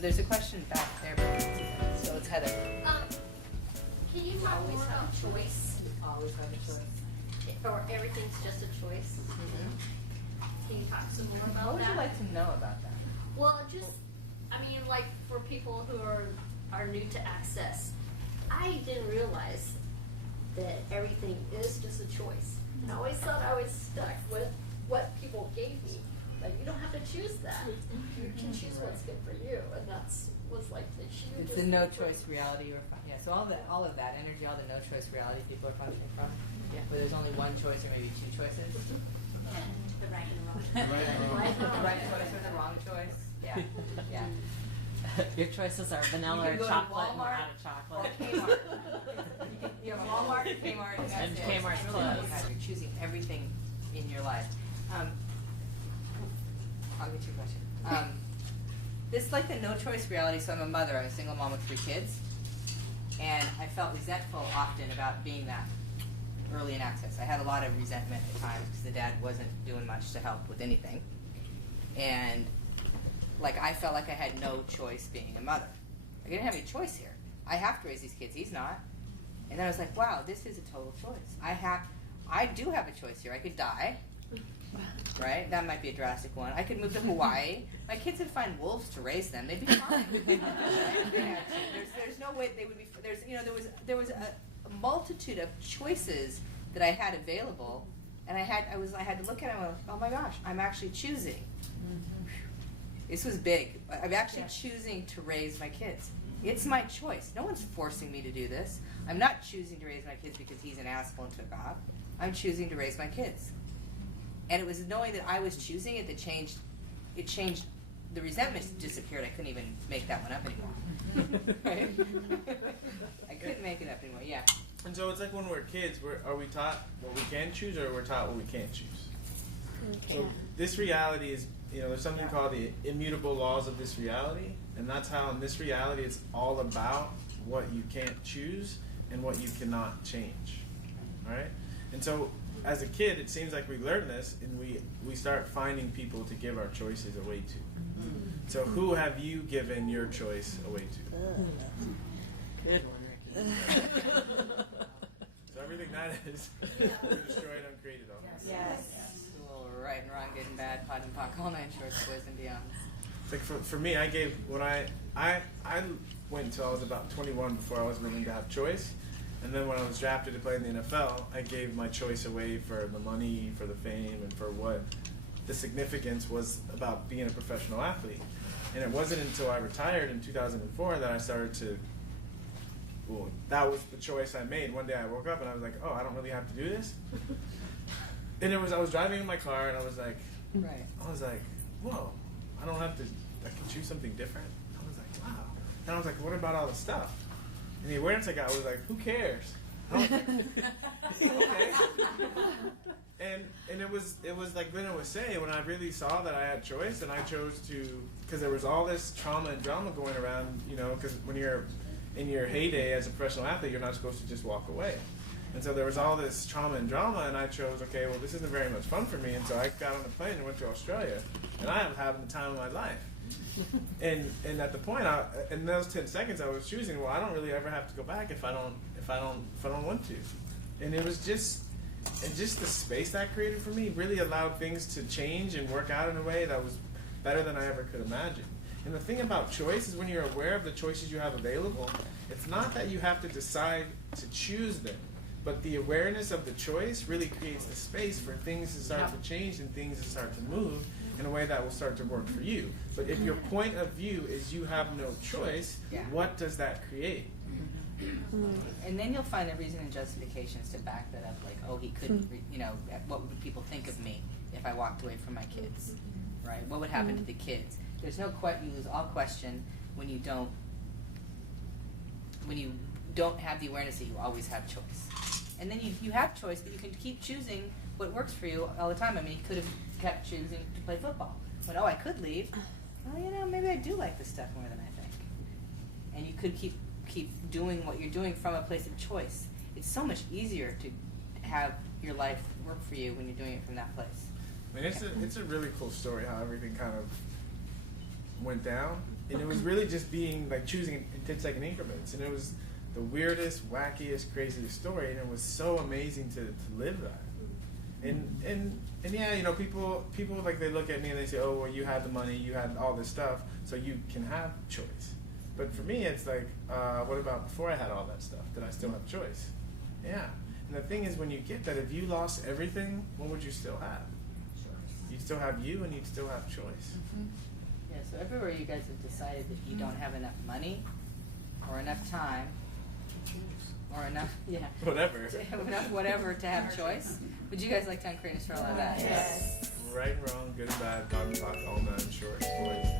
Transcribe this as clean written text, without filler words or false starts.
so there's a question back there. So it's Heather. Can you talk more about choice? Always have a choice. Or everything's just a choice? Mm-hmm. Can you talk some more about that? What would you like to know about that? Well, just, I mean, like for people who are new to Access, I didn't realize that everything is just a choice. And I always thought I was stuck with what people gave me. Like, you don't have to choose that. You can choose what's good for you, and was like the huge. It's the no choice reality so all of that energy, all the no choice reality people are functioning from. Yeah, where there's only one choice or maybe two choices. And the right and wrong. The right choice or the wrong choice. Yeah. Yeah. Your choices are vanilla or chocolate or out of chocolate. Or Kmart. You have Walmart, Kmart, And Kmart's really closed. You're choosing everything in your life. I'll get your question. This is like the no choice reality. So I'm a mother. I'm a single mom with 3 kids, and I felt resentful often about being that early in Access. I had a lot of resentment at times because the dad wasn't doing much to help with anything, and like I felt like I had no choice being a mother. I didn't have any choice here. I have to raise these kids. He's not. And then I was like, wow, this is a total choice. I do have a choice here. I could die. Right? That might be a drastic one. I could move to Hawaii. My kids would find wolves to raise them. They'd be fine. There's no way they would be. There was a multitude of choices that I had available, and I had to look at them and go, oh my gosh, I'm actually choosing. This was big. I'm actually choosing to raise my kids. It's my choice. No one's forcing me to do this. I'm not choosing to raise my kids because he's an asshole and took off. I'm choosing to raise my kids. And it was knowing that I was choosing it that changed. It changed. The resentment disappeared. I couldn't even make that one up anymore. Right? I couldn't make it up anymore. Yeah. And so it's like when we're kids, are we taught what we can choose, or we're taught what we can't choose? So this reality is, there's something called the immutable laws of this reality, and that's how in this reality it's all about what you can't choose and what you cannot change. All right? And so as a kid, it seems like we learn this, and we start finding people to give our choices away to. So who have you given your choice away to? Good one, Ricky. So everything that is, we're destroyed, uncreated, all. Yes. Right and wrong, good and bad, pot and pock, all 9 shorts, boys and beyond. It's like for me, I went until I was about 21 before I was willing to have choice. And then when I was drafted to play in the NFL, I gave my choice away for the money, for the fame, and for what the significance was about being a professional athlete. And it wasn't until I retired in 2004 that I started to, that was the choice I made. One day I woke up and I was like, oh, I don't really have to do this. And I was driving in my car and I was like, whoa, I can choose something different. I was like, wow. And I was like, what about all the stuff? And the awareness I got was like, who cares? I was like, okay. And it was like Glenna was saying, when I really saw that I had choice, and I chose to, because there was all this trauma and drama going around, because when you're in your heyday as a professional athlete, you're not supposed to just walk away. And so there was all this trauma and drama, and I chose, okay, well, this isn't very much fun for me, and so I got on a plane and went to Australia, and I am having the time of my life. And at the point, in those 10 seconds, I was choosing, well, I don't really ever have to go back if I don't want to. And it was just the space that created for me really allowed things to change and work out in a way that was better than I ever could imagine. And the thing about choice is when you're aware of the choices you have available, it's not that you have to decide to choose them. But the awareness of the choice really creates the space for things to start to change and things to start to move in a way that will start to work for you. But if your point of view is you have no choice, what does that create? And then you'll find the reason and justifications to back that up, like, oh, he couldn't, what would people think of me if I walked away from my kids, right? What would happen to the kids? There's no you lose all question when you don't have the awareness that you always have choice. And then you have choice, but you can keep choosing what works for you all the time. I mean, you could have kept choosing to play football. But, I could leave. Well, maybe I do like this stuff more than I think. And you could keep doing what you're doing from a place of choice. It's so much easier to have your life work for you when you're doing it from that place. I mean, it's a really cool story how everything kind of went down, and it was really just being like choosing in 10-second increments, and it was the weirdest, wackiest, craziest story, and it was so amazing to live that. And yeah, you know, people like, they look at me and they say, oh, well, you had the money, you had all this stuff, so you can have choice. But for me, it's like, what about before I had all that stuff? Did I still have choice? Yeah. And the thing is, when you get that, if you lost everything, what would you still have? You'd still have you, and you'd still have choice. Yeah, so everywhere you guys have decided that you don't have enough money or enough time or enough, Whatever. enough whatever to have choice, would you guys like to uncreate us for all of that? Yes. Right and wrong, good and bad, bottom, top, all nine, short, boys.